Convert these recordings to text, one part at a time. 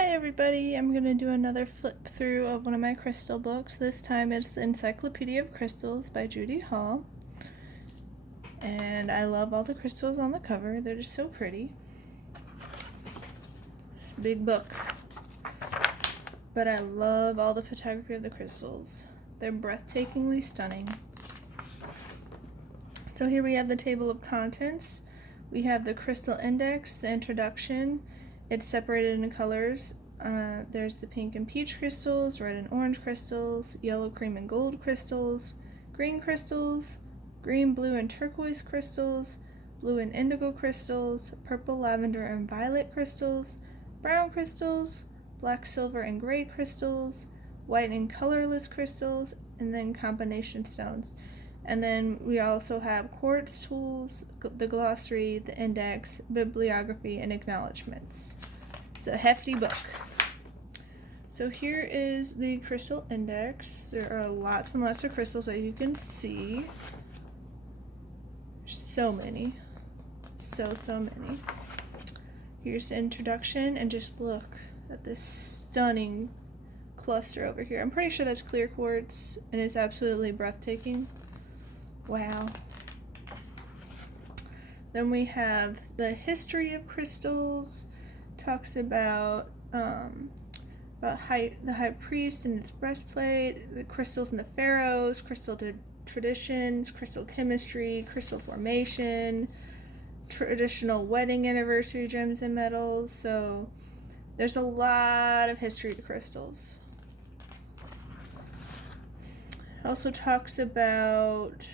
Hi everybody, I'm going to do another flip through of one of my crystal books. This time it's the Encyclopedia of Crystals by Judy Hall. And I love all the crystals on the cover, they're just so pretty. It's a big book. But I love all the photography of the crystals. They're breathtakingly stunning. So here we have the table of contents. We have the crystal index, the introduction. It's separated into colors. There's the pink and peach crystals, red and orange crystals, yellow, cream, and gold crystals, green crystals, green, blue, and turquoise crystals, blue and indigo crystals, purple, lavender, and violet crystals, brown crystals, black, silver, and gray crystals, white and colorless crystals, and then combination stones. And then we also have quartz tools, the glossary, the index, bibliography, and acknowledgments. It's a hefty book. So here is the crystal index. There are lots and lots of crystals that you can see. So many. So many. Here's the introduction, and just look at this stunning cluster over here. I'm pretty sure that's clear quartz, and it's absolutely breathtaking. Wow. Then we have the history of crystals. Talks about the high priest and its breastplate, the crystals and the pharaohs, crystal traditions, crystal chemistry, crystal formation, traditional wedding anniversary gems and metals. So there's a lot of history to crystals. It also talks about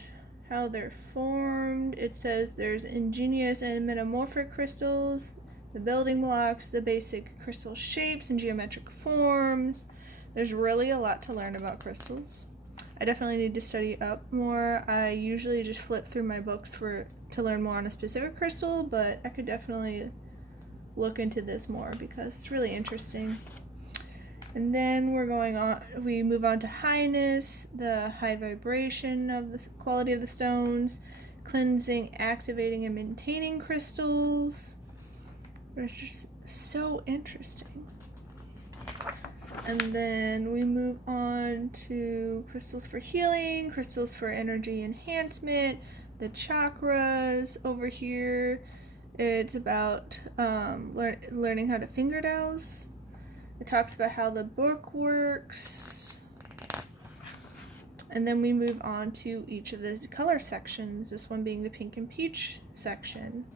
how they're formed. It says there's ingenious and metamorphic crystals, the building blocks, the basic crystal shapes and geometric forms. There's really a lot to learn about crystals. I definitely need to study up more. I usually just flip through my books to learn more on a specific crystal, but I could definitely look into this more because it's really interesting. And then we move on to highness, the high vibration of the quality of the stones, cleansing, activating, and maintaining crystals. It's just so interesting. And then we move on to crystals for healing, crystals for energy enhancement, the chakras over here. It's about learning how to finger dowse. It talks about how the book works. And then we move on to each of the color sections, this one being the pink and peach section.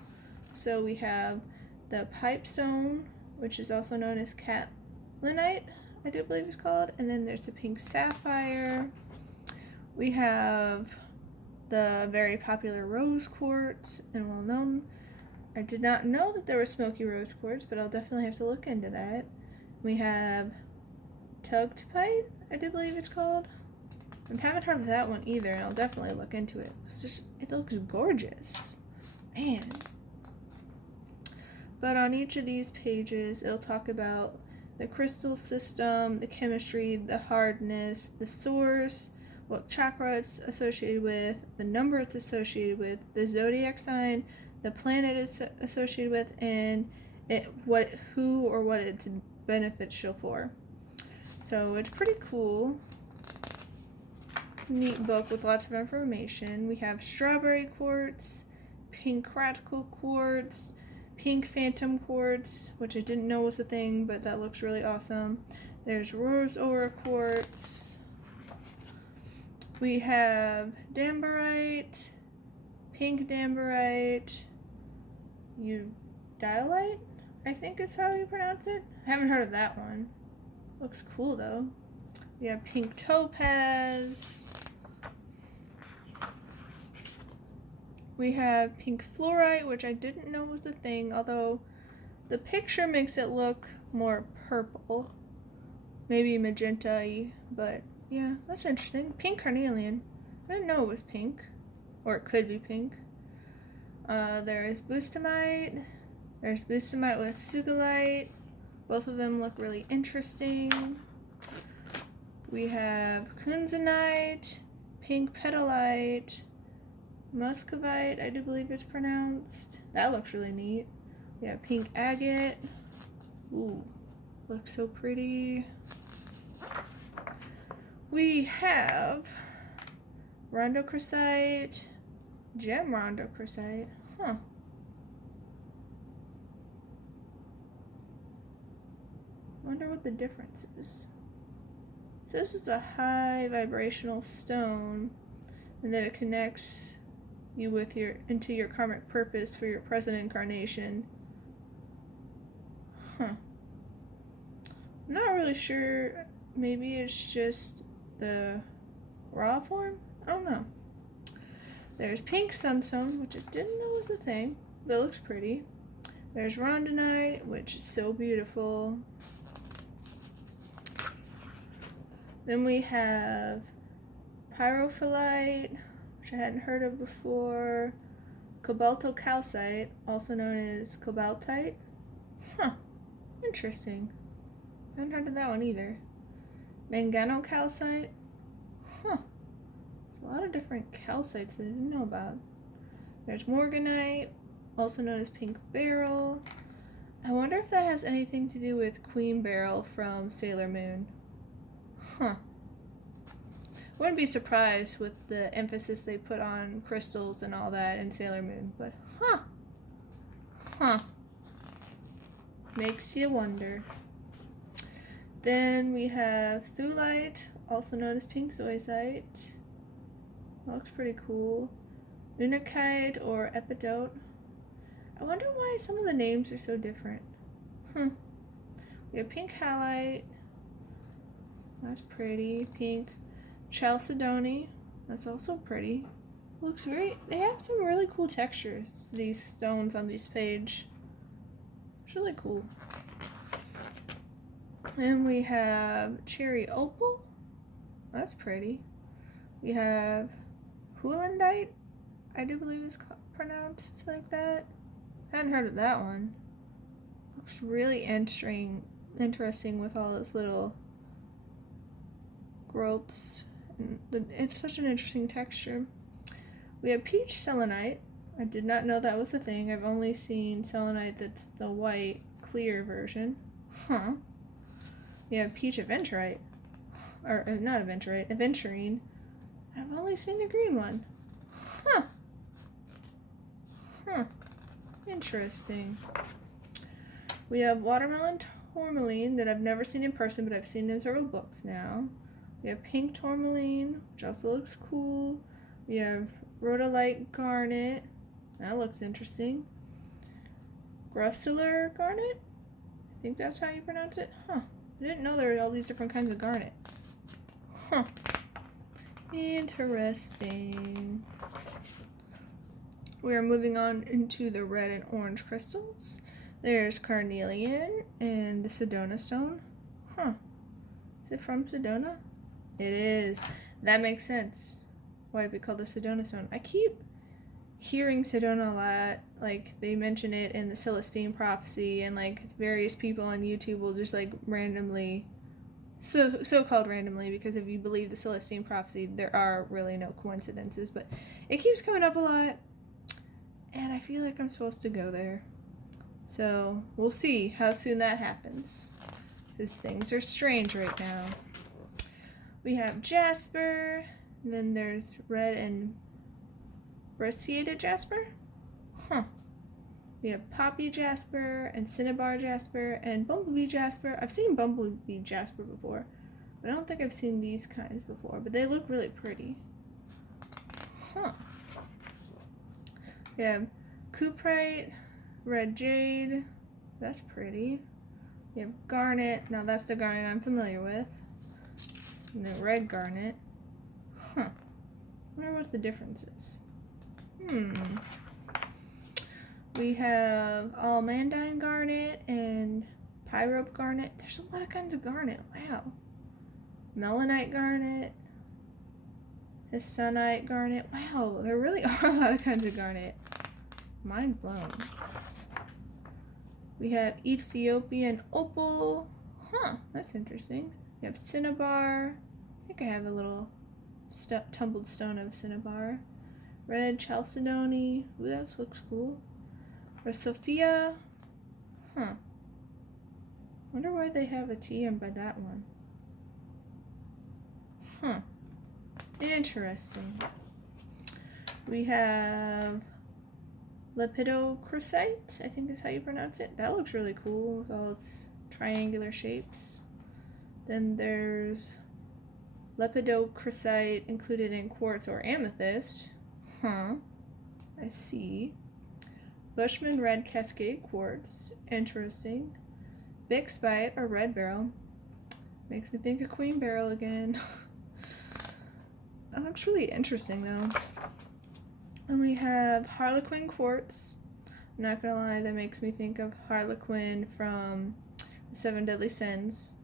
So we have the pipestone, which is also known as catlinite, I do believe it's called. And then there's the pink sapphire. We have the very popular rose quartz and well known. I did not know that there was smoky rose quartz, but I'll definitely have to look into that. We have tugtepite, I do believe it's called. I haven't heard of that one either, and I'll definitely look into it. It looks gorgeous. Man. But on each of these pages, it'll talk about the crystal system, the chemistry, the hardness, the source, what chakra it's associated with, the number it's associated with, the zodiac sign, the planet it's associated with, and who or what it's beneficial for. So it's pretty cool. Neat book with lots of information. We have strawberry quartz, pink radical quartz, pink phantom quartz, which I didn't know was a thing, but that looks really awesome. There's rose aura quartz. We have dambarite, pink dambarite, eudialyte, I think is how you pronounce it. I haven't heard of that one. Looks cool though. We have pink topaz. We have pink fluorite, which I didn't know was a thing, although the picture makes it look more purple. Maybe magenta-y, but yeah, that's interesting. Pink carnelian. I didn't know it was pink. Or it could be pink. There is boostamite. There's boostamite with sugilite. Both of them look really interesting. We have kunzanite, pink petalite, muscovite, I do believe it's pronounced. That looks really neat. We have pink agate. Ooh, looks so pretty. We have rhodochrosite, gem rhodochrosite. Huh. Wonder what the difference is. So this is a high vibrational stone, and that it connects you with into your karmic purpose for your present incarnation. Huh. I'm not really sure. Maybe it's just the raw form? I don't know. There's pink sunstone, which I didn't know was a thing, but it looks pretty. There's rhodonite, which is so beautiful. Then we have pyrophyllite, which I hadn't heard of before. Cobaltocalcite, also known as cobaltite. Huh, interesting. I hadn't heard of that one either. Manganocalcite. Huh, there's a lot of different calcites that I didn't know about. There's morganite, also known as pink beryl. I wonder if that has anything to do with Queen Beryl from Sailor Moon. Huh. Wouldn't be surprised with the emphasis they put on crystals and all that in Sailor Moon, but huh. Makes you wonder. Then we have thulite, also known as pink zoisite. Looks pretty cool. Lunakite or epidote. I wonder why some of the names are so different. We have pink halite. That's pretty. Pink chalcedony. That's also pretty. Looks very... They have some really cool textures, these stones on this page. It's really cool. Then we have cherry opal. That's pretty. We have hoolandite. I do believe it's pronounced like that. I hadn't heard of that one. Looks really interesting with all its little growths. It's such an interesting texture. We have peach selenite. I did not know that was a thing. I've only seen selenite that's the white, clear version. Huh. We have peach aventurite. Or, not aventurite, aventurine. I've only seen the green one. Huh. Interesting. We have watermelon tourmaline that I've never seen in person, but I've seen in several books now. We have pink tourmaline, which also looks cool. We have rhodolite garnet. That looks interesting. Grossular garnet? I think that's how you pronounce it. Huh. I didn't know there were all these different kinds of garnet. Huh. Interesting. We are moving on into the red and orange crystals. There's carnelian and the Sedona stone. Huh. Is it from Sedona? It is. That makes sense. Why it'd be called the Sedona stone. I keep hearing Sedona a lot. Like, they mention it in the Celestine prophecy, and like various people on YouTube will just like randomly, so-called randomly, because if you believe the Celestine prophecy, there are really no coincidences, but it keeps coming up a lot. And I feel like I'm supposed to go there. So, we'll see how soon that happens. Because things are strange right now. We have jasper. And then there's red and brachiated jasper. Huh. We have poppy jasper and cinnabar jasper and bumblebee jasper. I've seen bumblebee jasper before. But I don't think I've seen these kinds before. But they look really pretty. Huh. We have cuprite, red jade, that's pretty. We have garnet, now that's the garnet I'm familiar with. And the red garnet. Huh. I wonder what the difference is. We have almandine garnet and pyrope garnet. There's a lot of kinds of garnet, wow. Melanite garnet. Hessonite garnet. Wow, there really are a lot of kinds of garnet. Mind blown. We have Ethiopian opal. Huh, that's interesting. We have cinnabar. I think I have a little tumbled stone of cinnabar. Red chalcedony. Ooh, that looks cool. Or Sophia. Huh. Wonder why they have a TM by that one. Huh. Interesting. We have lepidocrocite, I think is how you pronounce it. That looks really cool with all its triangular shapes. Then there's lepidocrocite included in quartz or amethyst. Huh. I see. Bushman red cascade quartz. Interesting. Bixbite or red beryl. Makes me think of queen beryl again. That looks really interesting though. And we have harlequin quartz. I'm not gonna lie, that makes me think of Harlequin from the Seven Deadly Sins.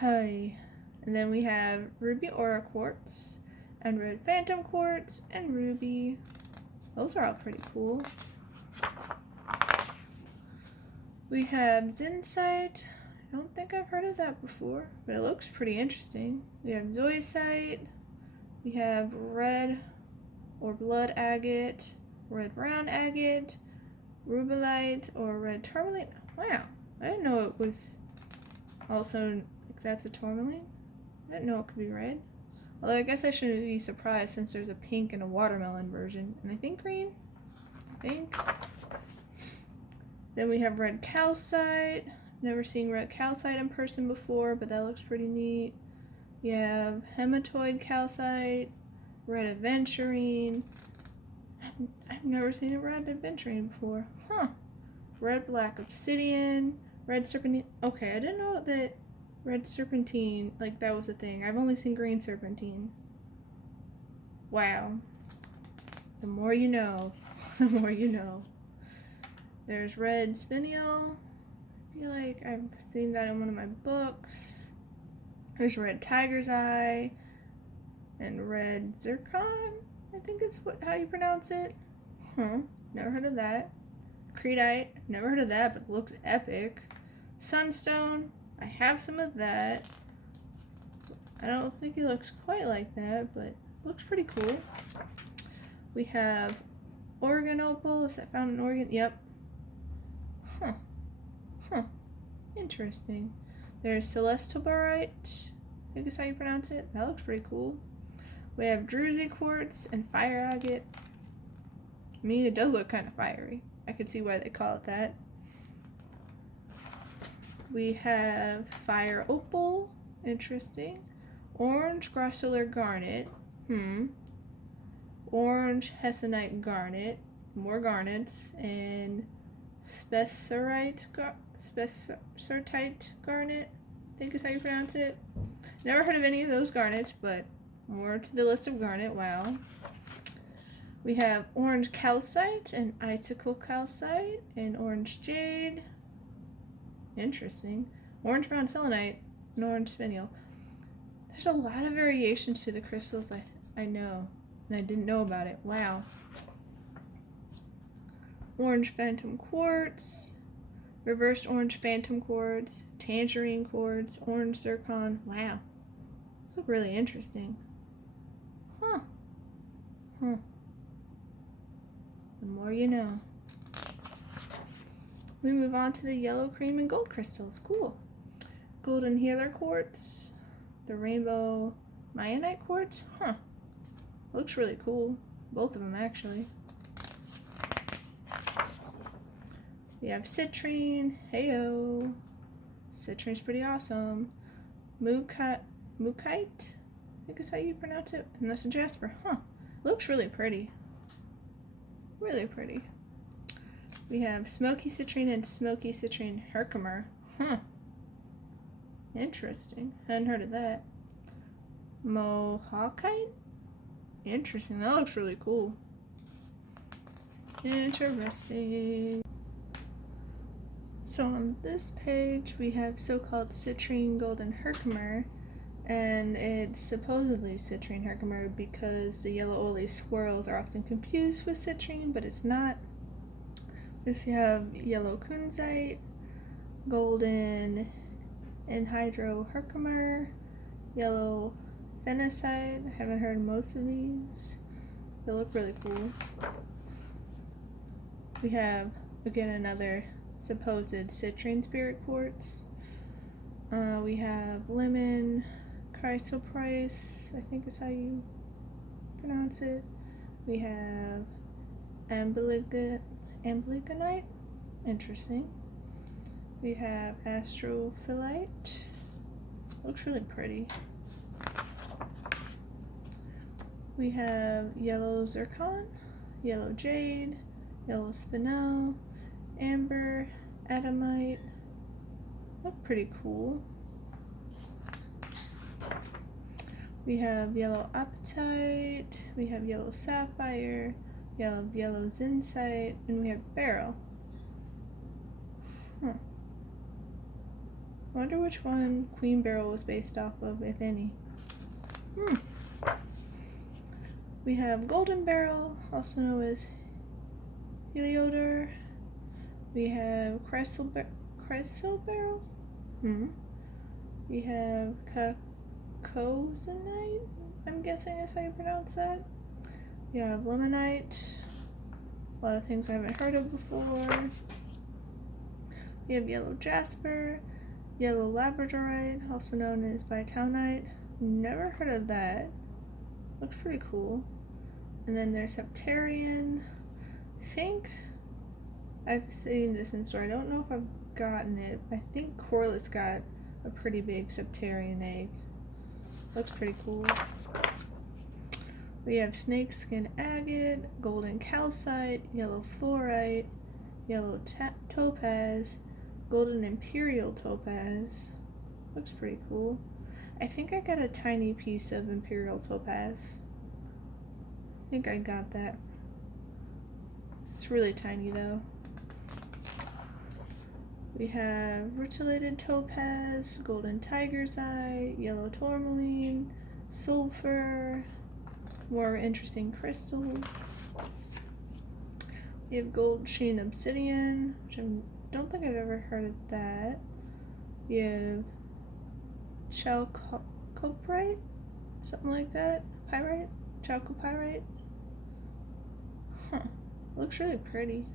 Hi. And then we have ruby aura quartz and red phantom quartz and ruby. Those are all pretty cool. We have zinsite. I don't think I've heard of that before, but it looks pretty interesting. We have zoisite. We have red or blood agate, red brown agate, rubellite or red tourmaline. Wow, I didn't know it was also, like, that's a tourmaline. I didn't know it could be red. Although I guess I shouldn't be surprised since there's a pink and a watermelon version. And I think green. I think. Then we have red calcite. Never seen red calcite in person before, but that looks pretty neat. You have hematoid calcite, red aventurine. I've never seen a red aventurine before. Huh. Red black obsidian, red serpentine. Okay, I didn't know that red serpentine, like, that was a thing. I've only seen green serpentine. Wow. The more you know. The more you know. There's red spiniel. I feel like I've seen that in one of my books. There's red tiger's eye and red zircon. I think it's how you pronounce it. Huh. Never heard of that. Creedite. Never heard of that, but it looks epic. Sunstone. I have some of that. I don't think it looks quite like that, but it looks pretty cool. We have Oregon opal. Is that found in Oregon? Yep. Huh. Huh. Interesting. There's celestial barite. I think is how you pronounce it. That looks pretty cool. We have druzy quartz and fire agate. I mean, it does look kind of fiery. I could see why they call it that. We have fire opal. Interesting. Orange grossular garnet. Orange hessonite garnet. More garnets. And spessartite garnet, I think is how you pronounce it. Never heard of any of those garnets, but more to the list of garnet. Wow. We have orange calcite and icicle calcite and orange jade. Interesting. Orange brown selenite and orange spiniel. There's a lot of variations to the crystals I know, and I didn't know about it. Wow. Orange phantom quartz, reversed orange phantom quartz, tangerine quartz, orange zircon. Wow. These look really interesting. Huh. The more you know. We move on to the yellow, cream, and gold crystals. Cool. Golden healer quartz, the rainbow Mayanite quartz. Huh. Looks really cool. Both of them, actually. We have citrine. Heyo. Citrine's pretty awesome. Mookite. I think is how you pronounce it. And that's a jasper. Huh. Looks really pretty. Really pretty. We have smoky citrine and smoky citrine herkimer. Huh. Interesting. Hadn't heard of that. Mohawkite? Interesting. That looks really cool. Interesting. So on this page we have so-called citrine golden herkimer, and it's supposedly citrine herkimer because the yellow oily swirls are often confused with citrine, but it's not. This you have yellow kunzite, golden anhydro herkimer, yellow phenacite. I haven't heard most of these. They look really cool. We have, again, another supposed citrine spirit quartz. We have lemon chrysoprase, I think is how you pronounce it. We have amblygonite, interesting. We have astrophyllite, looks really pretty. We have yellow zircon, yellow jade, yellow spinel, amber, adamite. Look pretty cool. We have yellow apatite, we have yellow sapphire, yellow zincite, and we have beryl. I wonder which one Queen Beryl was based off of, if any. We have golden beryl, also known as heliodor. We have crystal beryl. We have caucasonite, I'm guessing is how you pronounce that. We have limonite, a lot of things I haven't heard of before. We have yellow jasper, yellow labradorite, also known as vitalnite. Never heard of that. Looks pretty cool. And then there's septarian. I think I've seen this in store. I don't know if I've gotten it. I think Corliss got a pretty big septarian egg. Looks pretty cool. We have snakeskin agate, golden calcite, yellow fluorite, yellow topaz, golden imperial topaz. Looks pretty cool. I think I got a tiny piece of imperial topaz. I think I got that. It's really tiny though. We have rutilated topaz, golden tiger's eye, yellow tourmaline, sulfur, more interesting crystals. We have gold sheen obsidian, which I don't think I've ever heard of that. We have chalcopyrite, something like that. Pyrite? Chalcopyrite? Looks really pretty.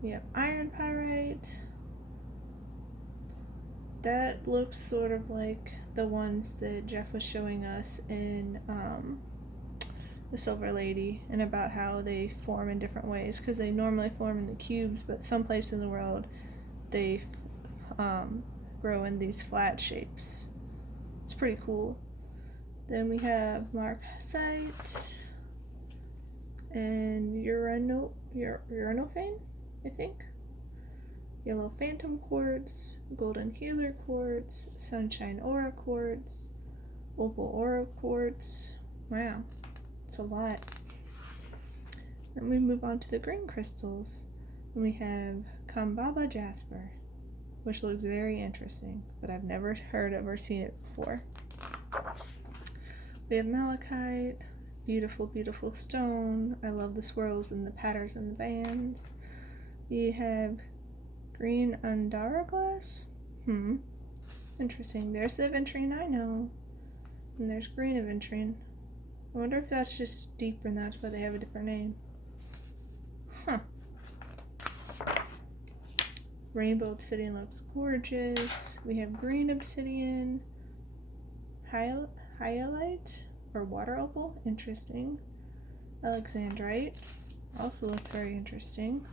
We have iron pyrite. That looks sort of like the ones that Jeff was showing us in the Silver Lady, and about how they form in different ways, because they normally form in the cubes, but some places in the world they grow in these flat shapes. It's pretty cool. Then we have marcasite and uranophane, I think. Yellow phantom quartz, golden healer quartz, sunshine aura quartz, opal aura quartz. Wow, it's a lot. Then we move on to the green crystals, and we have Kambaba jasper, which looks very interesting, but I've never heard of or seen it before. We have malachite, beautiful, beautiful stone. I love the swirls and the patterns and the bands. We have green Andara glass. Interesting. There's the aventurine I know. And there's green aventurine. I wonder if that's just deeper and that's why they have a different name. Rainbow obsidian looks gorgeous. We have green obsidian, hyalite or water opal. Interesting. Alexandrite also looks very interesting.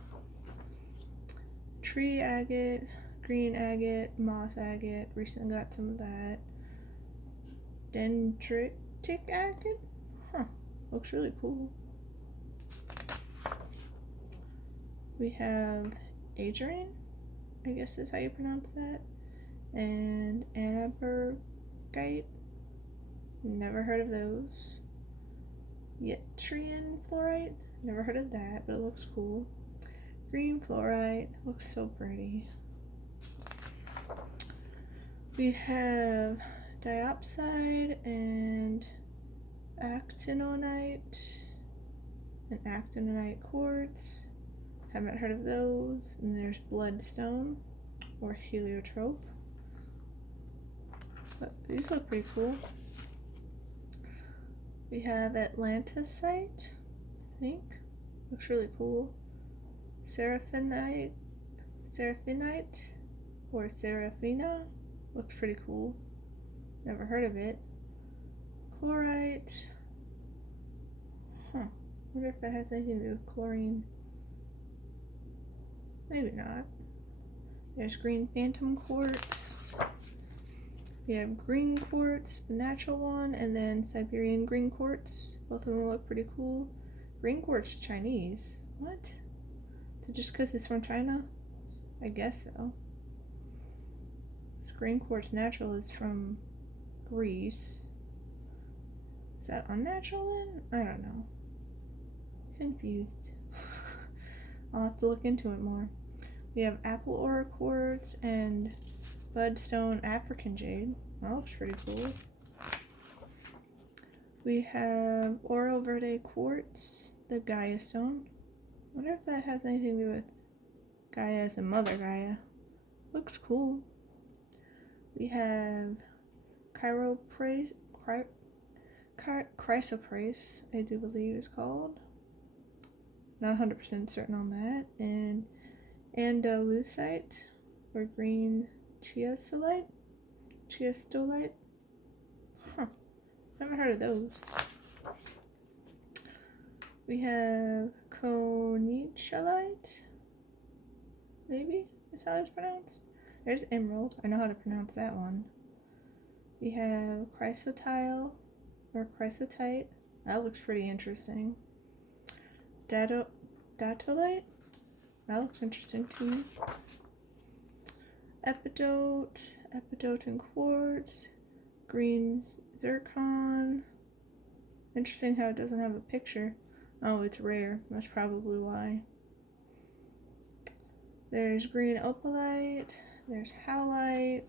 Tree agate, green agate, moss agate. Recently got some of that. Dendritic agate. Looks really cool. We have agerine, I guess is how you pronounce that. And anabergite. Never heard of those. Yttrian fluorite. Never heard of that, but it looks cool. Green fluorite. Looks so pretty. We have diopside and actinonite and actinonite quartz. Haven't heard of those. And there's bloodstone or heliotrope. But these look pretty cool. We have Atlantisite, I think. Looks really cool. Seraphinite, Seraphinite or Seraphina. Looks pretty cool. Never heard of it. Chlorite. Huh. Wonder if that has anything to do with chlorine. Maybe not. There's green phantom quartz. We have green quartz, the natural one, and then Siberian green quartz. Both of them look pretty cool. Green quartz Chinese. What? So just because it's from China? I guess so. This green quartz natural is from Greece. Is that unnatural then? I don't know. Confused. I'll have to look into it more. We have apple ore quartz and Budstone African jade. That looks pretty cool. We have Oro Verde quartz, the Gaia stone. I wonder if that has anything to do with Gaia as a mother Gaia. Looks cool. We have chrysoprase, I do believe it's called. Not 100% certain on that. And andalusite or green chiastolite. Huh. Never heard of those. We have conichalite. Maybe is how it's pronounced. There's emerald. I know how to pronounce that one. We have chrysotile or chrysotite. That looks pretty interesting. Datolite. That looks interesting too. Epidote and quartz. Green zircon. Interesting how it doesn't have a picture. Oh, it's rare. That's probably why. There's green opalite. There's howlite.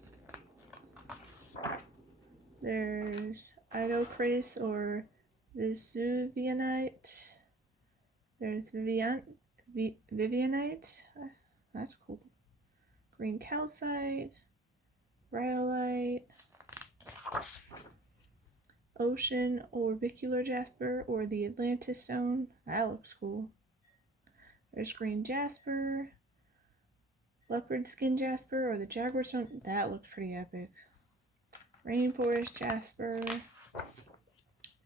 There's idocrase or Vesuvianite. There's Vivianite. That's cool. Green calcite. Rhyolite. Ocean or Orbicular jasper or the Atlantis stone. That looks cool. There's green jasper. Leopard skin jasper or the jaguar stone. That looks pretty epic. Rainforest jasper.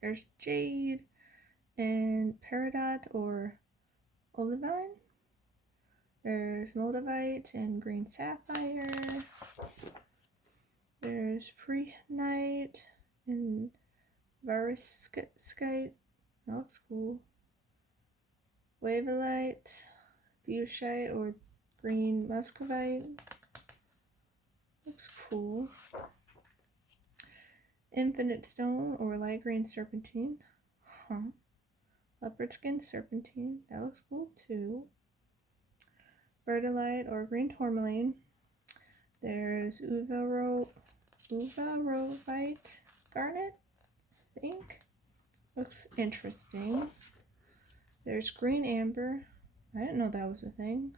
There's jade and peridot or olivine. There's moldavite and green sapphire. There's prehnite and variscite. That looks cool. Wavelite, fuchsite or green muscovite. Looks cool. Infinite stone or light green serpentine. Huh. Leopard skin serpentine. That looks cool too. Verdilite or green tourmaline. There's uvarovite garnet, I think. Looks interesting. There's green amber. I didn't know that was a thing.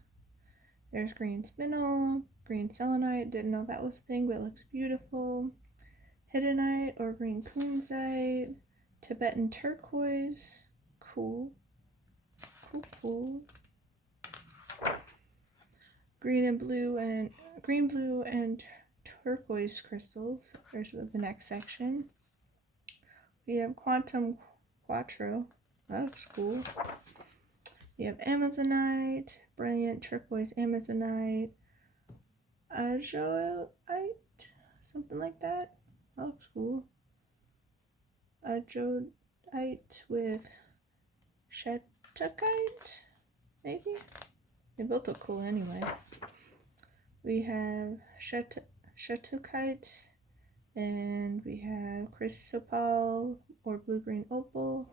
There's green spinel, green selenite. Didn't know that was a thing, but it looks beautiful. Hiddenite or green kunzite. Tibetan turquoise. Cool. Cool. Green, blue, and turquoise crystals. There's the next section. We have quantum quattro. That looks cool. We have amazonite, brilliant turquoise amazonite, ajoite, something like that. That looks cool. Ajoite with shatukite, maybe? They both look cool anyway. We have shatukite, and we have chrysopal or blue-green opal,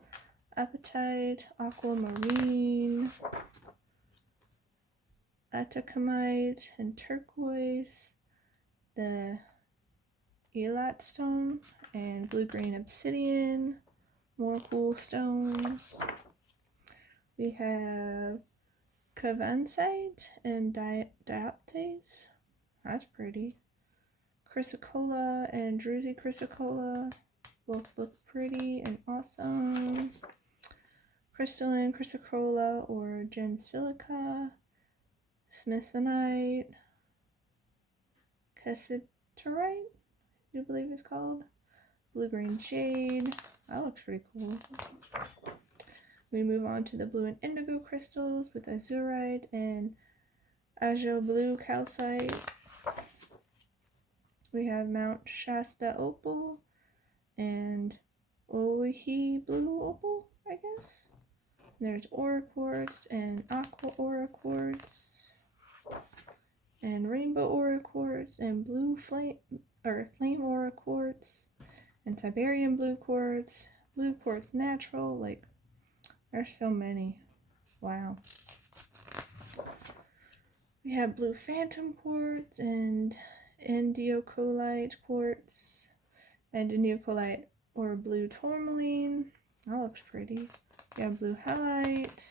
apatite, aquamarine, atacamite, and turquoise, the elat stone, and blue-green obsidian, more cool stones. We have cavansite and dioptase. That's pretty. Chrysocolla and druzy chrysocolla both look pretty and awesome. Crystalline chrysocolla or gensilica. smithsonite, cassiterite, I do believe it's called. Blue-green jade. That looks pretty cool. We move on to the blue and indigo crystals with azurite and azure blue calcite. We have Mount Shasta opal and Ohi blue opal, I guess. There's aura quartz and aqua aura quartz and rainbow aura quartz and blue flame aura quartz and Siberian blue quartz natural. Like, there's so many. Wow. We have blue phantom quartz and indiocolite quartz and indiocolite or blue tourmaline. That looks pretty. We have blue halite.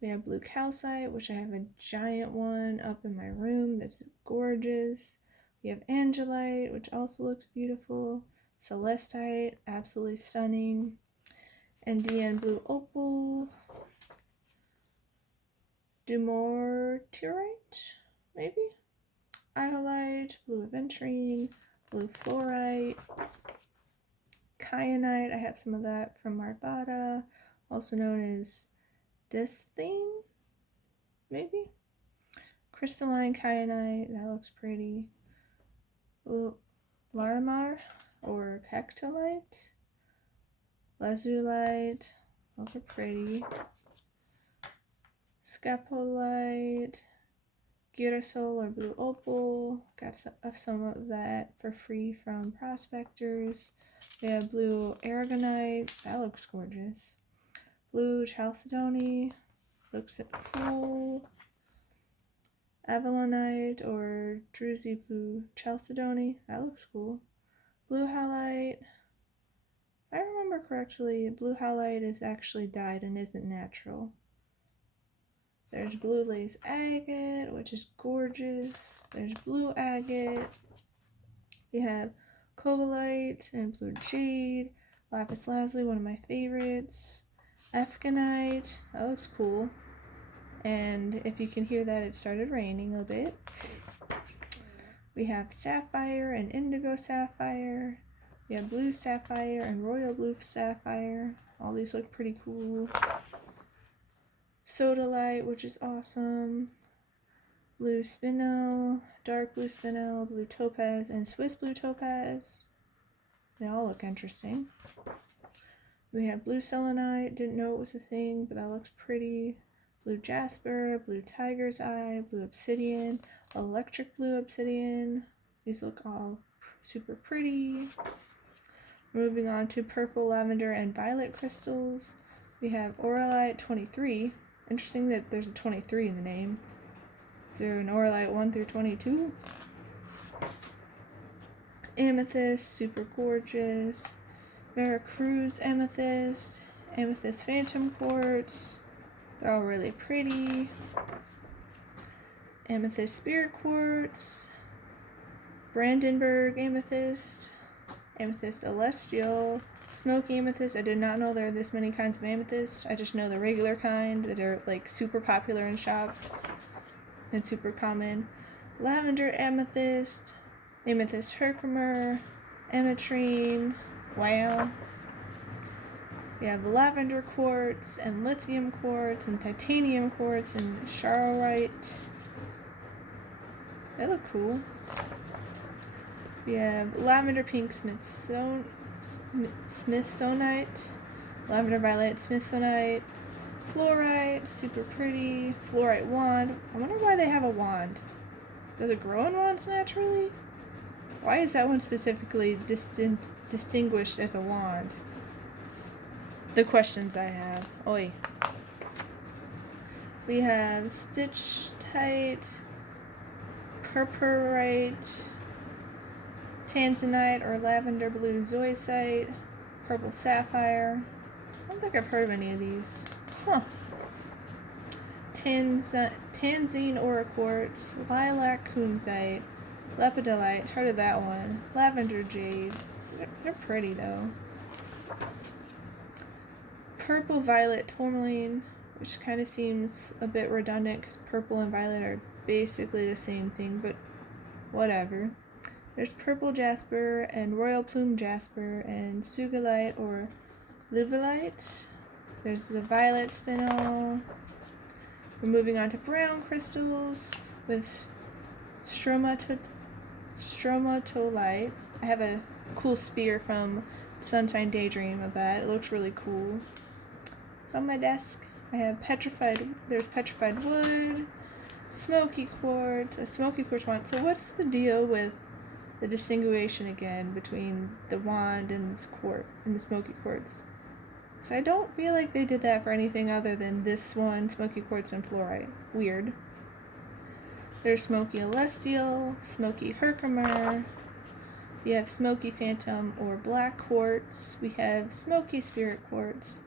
We have blue calcite, which I have a giant one up in my room that's gorgeous. We have angelite, which also looks beautiful. Celestite, absolutely stunning. Andean blue opal. Dumortierite, maybe? Iolite, blue aventurine, blue fluorite, kyanite. I have some of that from Marbata, also known as disthene, maybe? Crystalline kyanite, that looks pretty. Larimar or pectolite, lazulite, those are pretty. Scapolite, Girasol or blue opal, got some of that for free from prospectors. We have blue aragonite, that looks gorgeous. Blue chalcedony, looks cool. Avalonite or druzy blue chalcedony, that looks cool. Blue halite, if I remember correctly, blue halite is actually dyed and isn't natural. There's blue lace agate, which is gorgeous. There's blue agate. We have cobalite and blue jade. Lapis lazuli, one of my favorites. Afghanite, that looks cool. And if you can hear that, it started raining a bit. We have sapphire and indigo sapphire. We have blue sapphire and royal blue sapphire. All these look pretty cool. Sodalite, which is awesome. Blue spinel, dark blue spinel, blue topaz, and Swiss blue topaz. They all look interesting. We have blue selenite, didn't know it was a thing, but that looks pretty. Blue jasper, blue tiger's eye, blue obsidian, electric blue obsidian. These look all super pretty. Moving on to purple, lavender, and violet crystals. We have Auralite 23. Interesting that there's a 23 in the name. Is there an Auralite 1 through 22? Amethyst, super gorgeous. Veracruz amethyst. Amethyst phantom quartz. They're all really pretty. Amethyst spirit quartz. Brandenburg amethyst. Amethyst celestial. Smoky amethyst. I did not know there are this many kinds of amethyst. I just know the regular kind that are like super popular in shops and super common. Lavender amethyst, amethyst herkimer, ametrine. Wow. We have lavender quartz and lithium quartz and titanium quartz and charoite. They look cool. We have lavender pink smithsonite, lavender violet smithsonite, fluorite, super pretty, fluorite wand. I wonder why they have a wand. Does it grow in wands naturally? Why is that one specifically distinguished as a wand? The questions I have. Oi. We have stitchtite, purpurite, tanzanite or lavender blue zoisite, purple sapphire. I don't think I've heard of any of these. Huh. Tanzine aura quartz, lilac kunzite, lepidolite. Heard of that one. Lavender jade. They're pretty though. Purple violet tourmaline, which kind of seems a bit redundant because purple and violet are basically the same thing, but whatever. There's purple jasper and royal plume jasper and sugilite or luvilite. There's the violet spinel. We're moving on to brown crystals with stromatolite. I have a cool spear from Sunshine Daydream of that. It looks really cool. It's on my desk. I have there's petrified wood, smoky quartz, a smoky quartz wand. So what's the deal with the distinguishing again between the wand and the smoky quartz? Because I don't feel like they did that for anything other than this one, smoky quartz and fluorite. Weird. There's smoky celestial, smoky herkimer. We have smoky phantom or black quartz. We have smoky spirit quartz.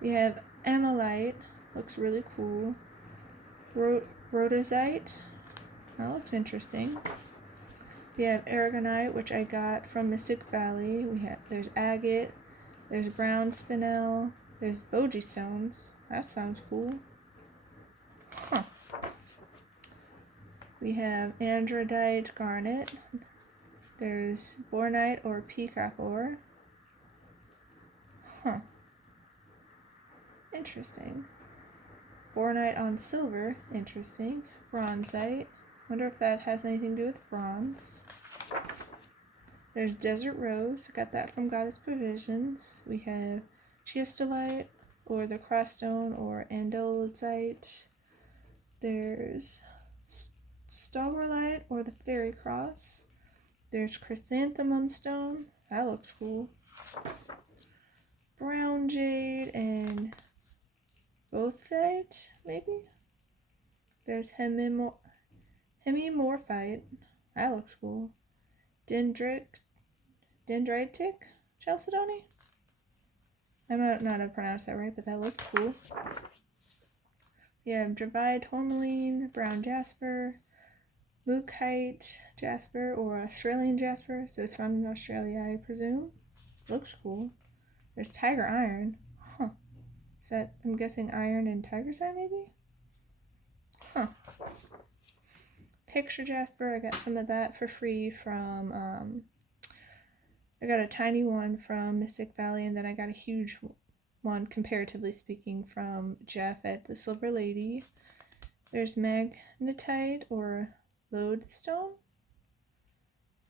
We have amylite, looks really cool. Rhodozite, that looks interesting. We have aragonite, which I got from Mystic Valley. There's agate, there's brown spinel, there's bogie stones. That sounds cool. Huh. We have androdite garnet. There's bornite or peacock ore. Huh. Interesting. Bornite on silver. Interesting. Bronzite. Wonder if that has anything to do with bronze. There's desert rose. I got that from Goddess Provisions. We have chiastolite or the crossstone or andesite. There's stalwarlite or the fairy cross. There's chrysanthemum stone. That looks cool. Brown jade and goethite, maybe? There's hemimorphite. That looks cool. Dendritic chalcedony? I don't know how to pronounce that right, but that looks cool. We have dravite tourmaline, brown jasper, mookaite jasper or Australian jasper, so it's found in Australia, I presume. Looks cool. There's tiger iron. Huh. Is that, I'm guessing iron and tiger's eye maybe? Huh. Picture jasper, I got some of that for free from, I got a tiny one from Mystic Valley, and then I got a huge one, comparatively speaking, from Jeff at the Silver Lady. There's magnetite or lodestone,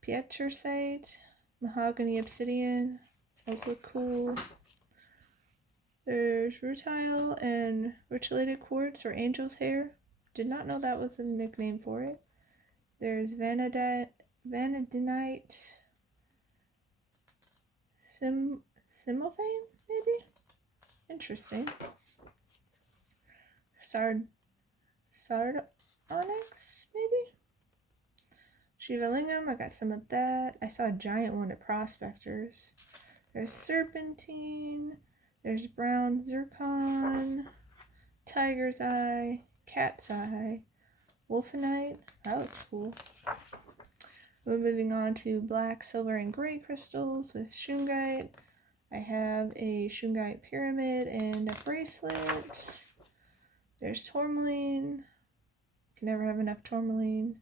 pietersite, mahogany obsidian, those look cool. There's rutile and rutilated quartz or angel's hair. Did not know that was a nickname for it. There's vanadinite, simophane, maybe? Interesting. Sardonyx, maybe? Shivalingam, I got some of that. I saw a giant one at Prospectors. There's serpentine. There's brown zircon. Tiger's eye. Cat's eye. Wolfenite. That looks cool. We're moving on to black, silver, and gray crystals with shungite. I have a shungite pyramid and a bracelet. There's tourmaline. Can never have enough tourmaline.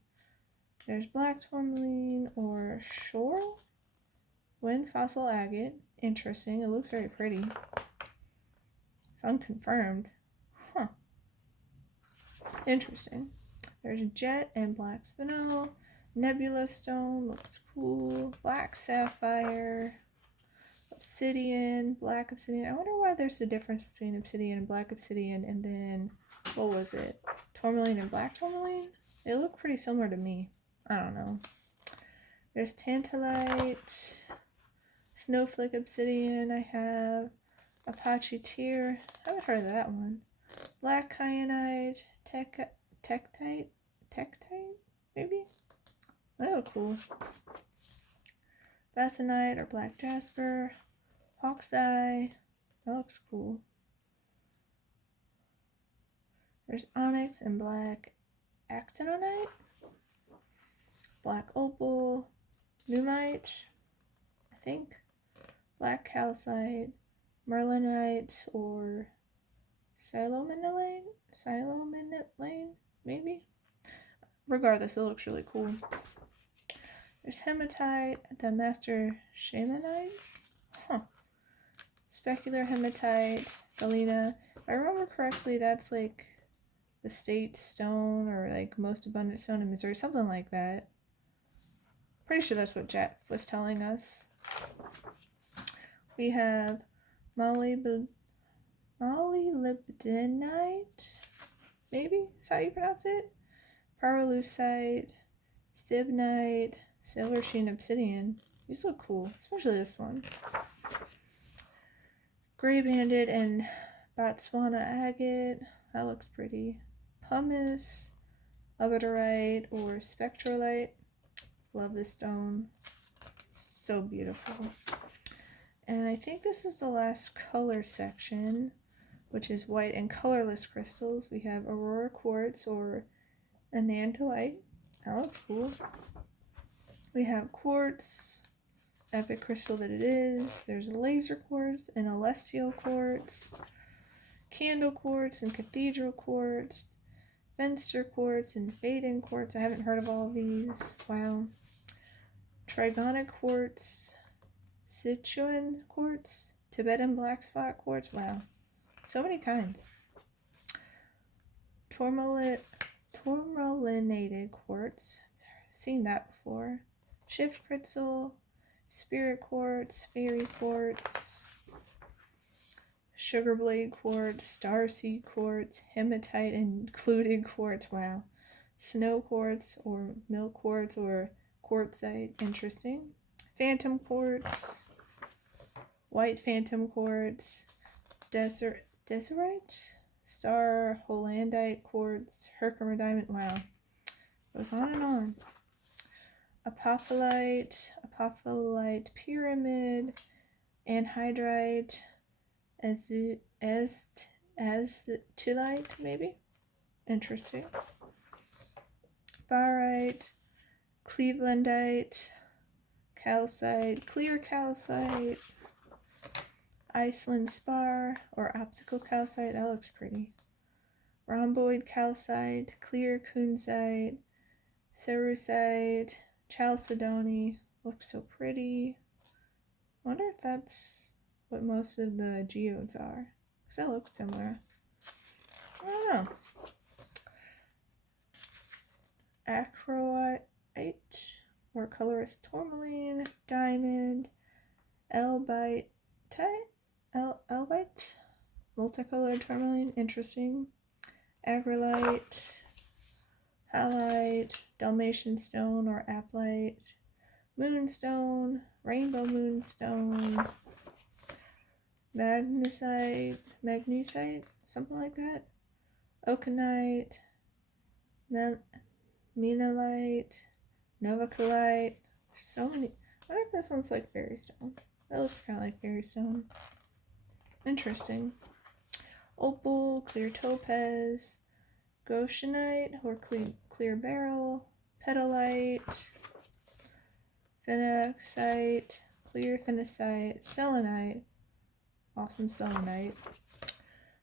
There's black tourmaline or shore. Wind fossil agate. Interesting. It looks very pretty. It's unconfirmed. Huh. Interesting. There's jet and black spinel. Nebula stone. Looks cool. Black sapphire. Obsidian. Black obsidian. I wonder why there's a difference between obsidian and black obsidian, and then, what was it? Tourmaline and black tourmaline? They look pretty similar to me. I don't know. There's tantalite, snowflake obsidian. I have Apache tear. I haven't heard of that one. Black kyanite, tektite, maybe? They look cool. Basanite or black jasper, hawk's eye. That looks cool. There's onyx and black actinonite. Black opal, numite, I think, black calcite, merlinite or silominate, maybe? Regardless, it looks really cool. There's hematite, the master shamanite. Specular hematite, galena. If I remember correctly, that's like the state stone or like most abundant stone in Missouri, something like that. Pretty sure that's what Jeff was telling us. We have molybdenite, maybe? Is that how you pronounce it? Pyrolusite, stibnite, silver sheen obsidian. These look cool, especially this one. Gray banded and Botswana agate. That looks pretty. Pumice, labradorite, or spectrolite. Love this stone. So beautiful. And I think this is the last color section, which is white and colorless crystals. We have aurora quartz or anandlite. That looks cool. We have quartz, epic crystal that it is. There's a laser quartz and a celestial quartz, candle quartz and cathedral quartz, Fenster quartz and fade-in quartz. I haven't heard of all of these. Wow. Trigonic quartz, Sichuan quartz, Tibetan black spot quartz. Wow. So many kinds. Tourmalinated quartz. Seen that before. Shift crystal, spirit quartz, fairy quartz, sugar blade quartz, starseed quartz, hematite included quartz. Wow. Snow quartz or milk quartz or quartzite. Interesting. Phantom quartz, white phantom quartz, deserite, star hollandite quartz, Herkimer diamond. Wow. Goes on and on. Apophyllite pyramid, anhydrite, aztulite, maybe? Interesting. Barite, clevelandite, calcite, clear calcite, Iceland spar, or optical calcite. That looks pretty. Rhomboid calcite, clear kunzite, cerussite, chalcedony. Looks so pretty. Wonder if that's what most of the geodes are, because that looks similar. I don't know. Acroite, or colorless tourmaline, diamond, elbite, multicolored tourmaline. Interesting. Agrolite, halite, Dalmatian stone or aplite, moonstone, rainbow moonstone, magnesite, something like that, oakenite, menilite, novacalite. So many. I wonder if this one's like fairy stone. That looks kind of like fairy stone. Interesting. Opal, clear topaz, goshenite or clear beryl, petalite, phenixite, clear phenixite, selenite, awesome selenite,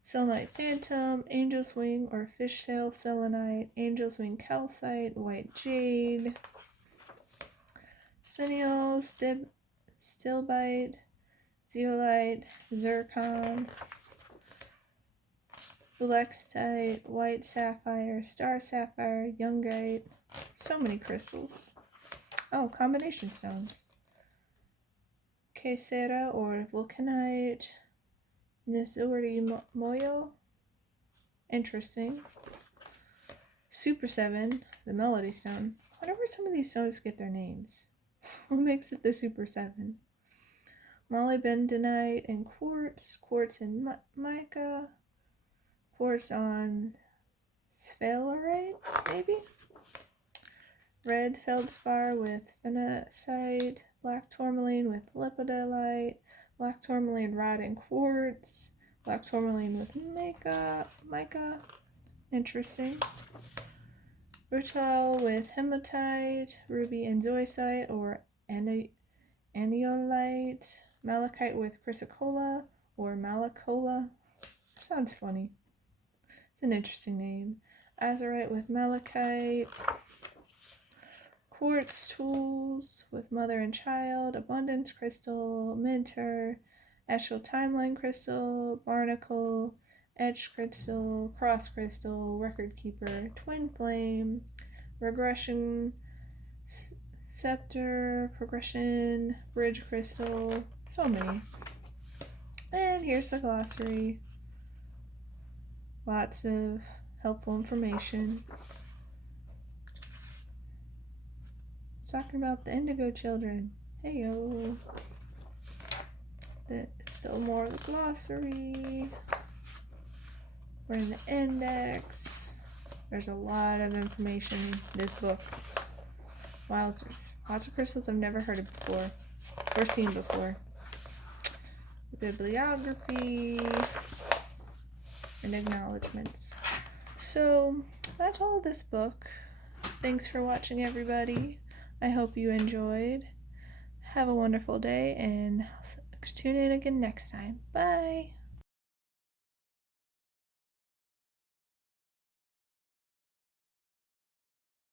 selenite phantom, angel's wing or fishtail selenite, angel's wing calcite, white jade, spiniel, stilbite, zeolite, zircon, ulexite, white sapphire, star sapphire, youngite. So many crystals. Oh, combination stones. Quesera or vulcanite, Nizuri moyo. Interesting. Super 7, the melody stone. I wonder where some of these stones get their names. What makes it the Super 7? Molybdenite and quartz and mica, quartz on sphalerite, maybe? Red feldspar with phenixite, black tourmaline with lepidolite, black tourmaline rod and quartz, black tourmaline with mica. Interesting. Rutile with hematite, ruby and zoisite or aniolite, malachite with chrysocolla or malacola. Sounds funny. It's an interesting name. Azurite with malachite. Quartz tools with mother and child. Abundance crystal. Minter. Astral timeline crystal. Barnacle. Edge crystal. Cross crystal. Record keeper. Twin flame. Regression. Scepter. Progression. Bridge crystal. So many. And here's the glossary. Lots of helpful information. It's talking about the indigo children. Hey yo. There's still more of the glossary. We're in the index. There's a lot of information in this book. Wowzers. Lots of crystals I've never heard of before or seen before. Bibliography and acknowledgements. So that's all of this book. Thanks for watching, everybody. I hope you enjoyed. Have a wonderful day and tune in again next time. Bye.